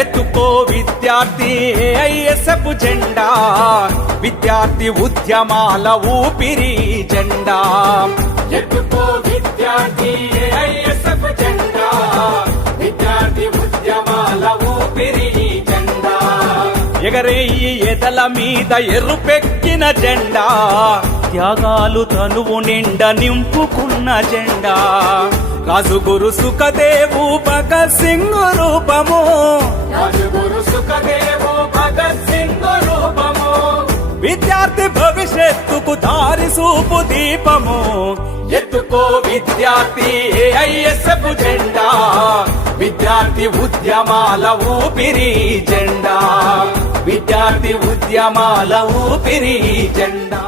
ఎత్తుకో విద్యార్థి ఏఐఎస్ఎఫ్ జెండా, విద్యార్థి ఉద్యమాల ఊపిరి జెండా. ఎత్తుకో విద్యార్థి ఏఐఎస్ఎఫ్ జెండా, విద్యార్థి ఉద్యమాల ఊపిరి జెండా. ఎగరేయి ఎదల మీద ఎరుపెక్కిన జెండా, త్యాగాలు తనువు నిండా నింపుకున్న జెండా. రాజుగురు సుఖదేవు భగత్ సింగ్ రూపము, రాజుగురు సుఖదేవు భగత్ సింగ్ రూపము. విద్యార్థి భవిష్యత్తుకు దారి చూపు దీపము. ఎత్తుకో విద్యార్థి ఏఐఎస్ఎఫ్ జెండా, విద్యార్థి ఉద్యమాల ఊపిరి జెండా, విద్యార్థి ఉద్యమాల ఊపిరి జెండా.